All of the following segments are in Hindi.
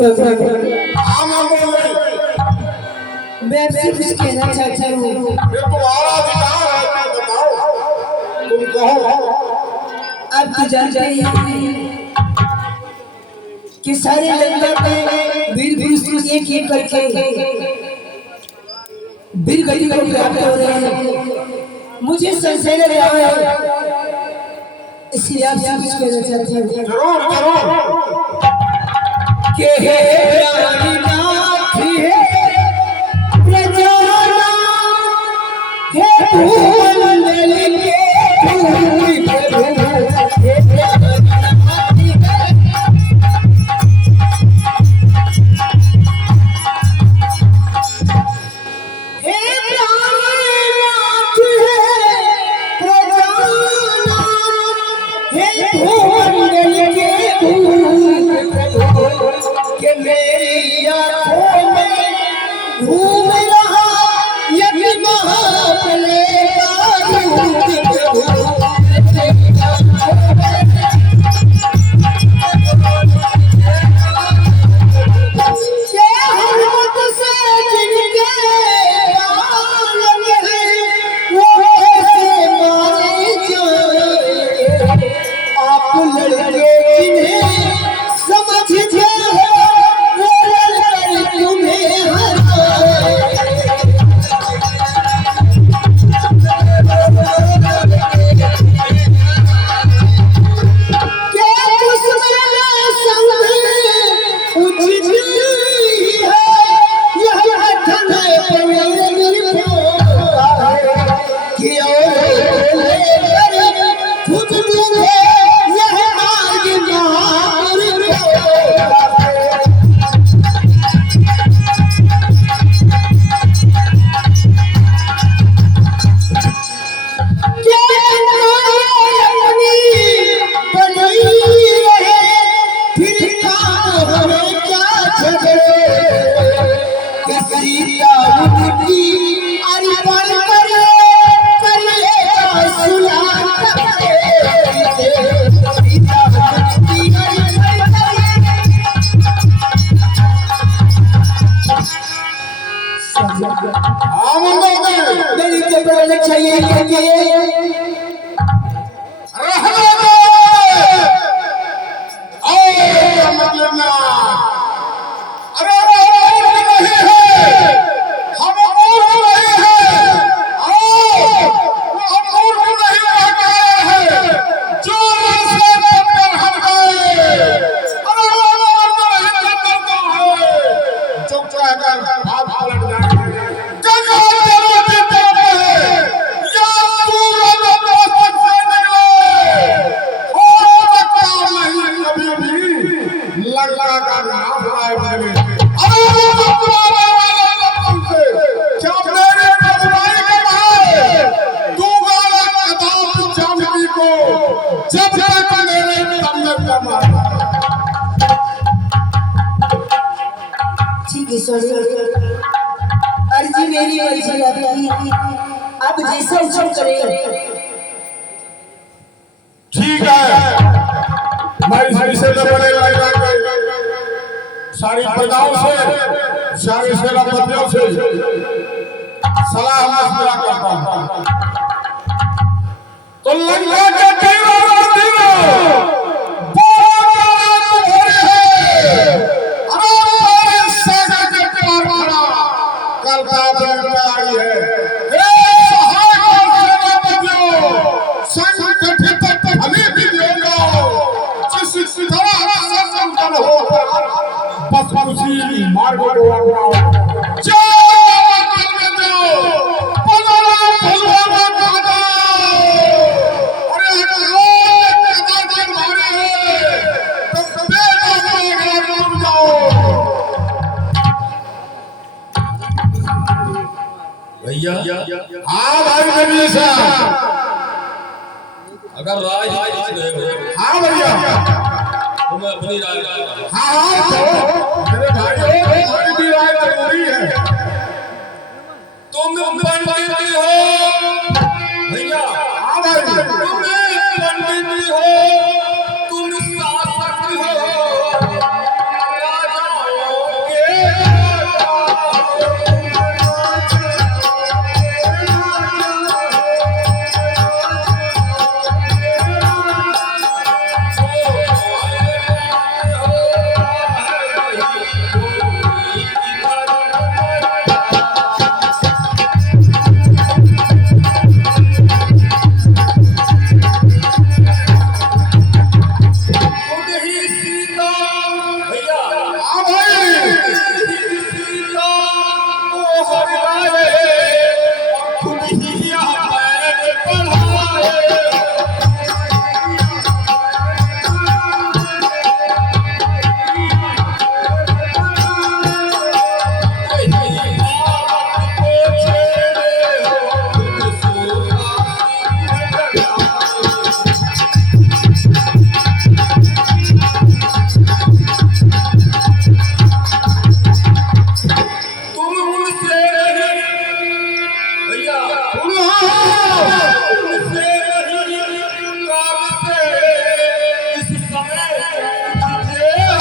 हाँ मैं बोल रही। मैं आपसे कुछ कहना चाहता हूँ। ये तुम्हारा अधिकार है, तुम बताओ, तुम कहो। आप तो जानते हैं कि सारे लंका में वीर पुरुष एक एक करके वीर गति को प्राप्त हो रहे हैं। मुझे संशय लग रहा है, इसलिए आपसे कुछ कहना चाहती हूँ। जरूर जरूर। के हे प्राणनाथ हे प्रजानाथ हे भूमंडल के भूमि प्रभु हे प्राणनाथ हे प्राणनाथ हे प्रजानाथ हे भूमंडल के भूमि प्रभु के मेरी आँखों में घूम रहा यज्ञ महाप्रलय का रूप प्रभु। के हरमत से जिनके आलम है वो कैसे मारे जाएंगे। आप लड़के जिन्हें समझ जाए वो लड़कर तुम्हें हराए। के दुश्मन संग उचित नहीं है यह कथन पवित्र होता है कि और लेकर खुद तुम्हें यह मार्ग मार्ग होता है। हाँ मंगल मेरी के प्रोजेक्ट चाहिए रहने दो। आओ मतलब ना। अरे मूर्ख नहीं है, हम मूर्ख नहीं है। आओ, हम मूर्ख नहीं रह गए हैं, जो रास्ते पर हम गए। अरे वो मूर्ख नहीं करता है, चुप रहकर हाथ पलट जाएंगे। जगह जगह देते हैं, या सूरज मस्तक से निकले। हो सकता नहीं कभी भी लंका का नाम आए बने। अरे वो तुम्हारे वाले लक्षण से क्या मेरे प्रभुभाई के भाई तू गाला कदाप जानवी को जब तक मेरे तंदर का मारा। ठीक है सर। अर्जी मेरी मर्जी आपकी, आप जैसा इच्छा करें। ठीक है, मैं इस विषय में बड़े लगा सारी प्रजाओं से सारे सेनापतियों से सलाह मशवरा करता हूं। तो लंका के तीनों तीनों बस उसी मार्ग को अपनाओ। भैया हाँ भाई नबी साहब, अगर राय पूछ रहे हो हाँ भैया, तो मैं अपनी राय हाँ हाँ मेरे भाई तुम्हारी भी राय जरूरी है। तुम पंडित हो भैया, हाँ भाई तुम पंडित हो, तुम शासक हो, राजा तुमसे नहीं काम से इस समय तुझे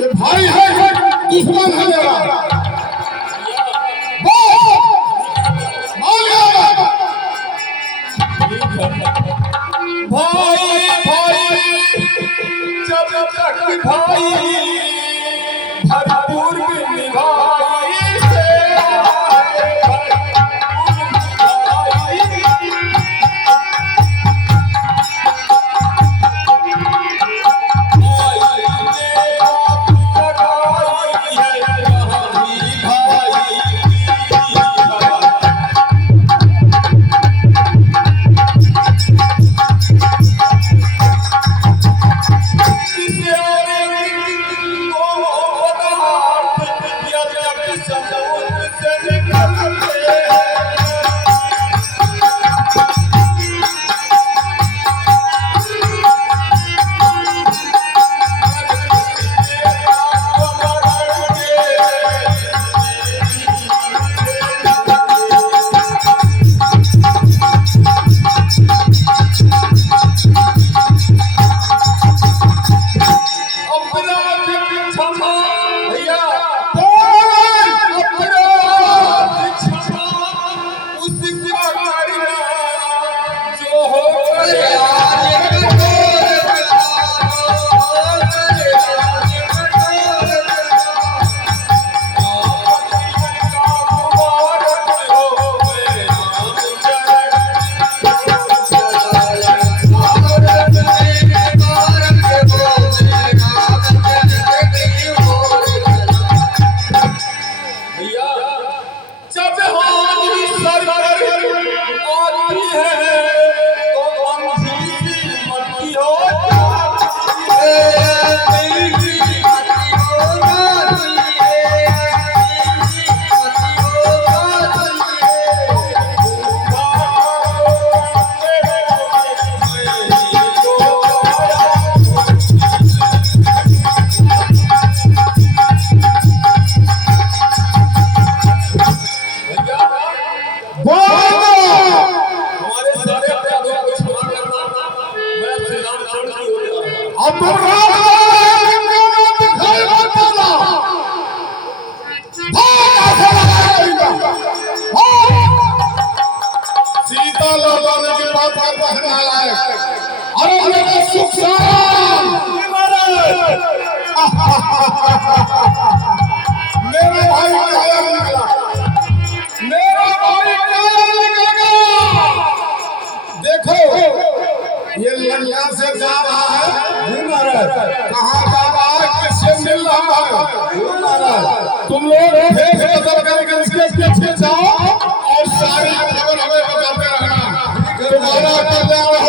ये भाई है दुश्मन है मेरा भाई भाई जब तक भाई भरपूर निभाई से मेरा भाई कायर निकला, मेरा भाई कायर निकल गया। देखो ये लंका से जा रहा है, कहाँ जा रहा है, किससे मिल रहा है। तुम लोग भेष बदल करके इसके पीछे जाओ और सारी खबर हमें बताते रहना। तुम्हारा कल्याण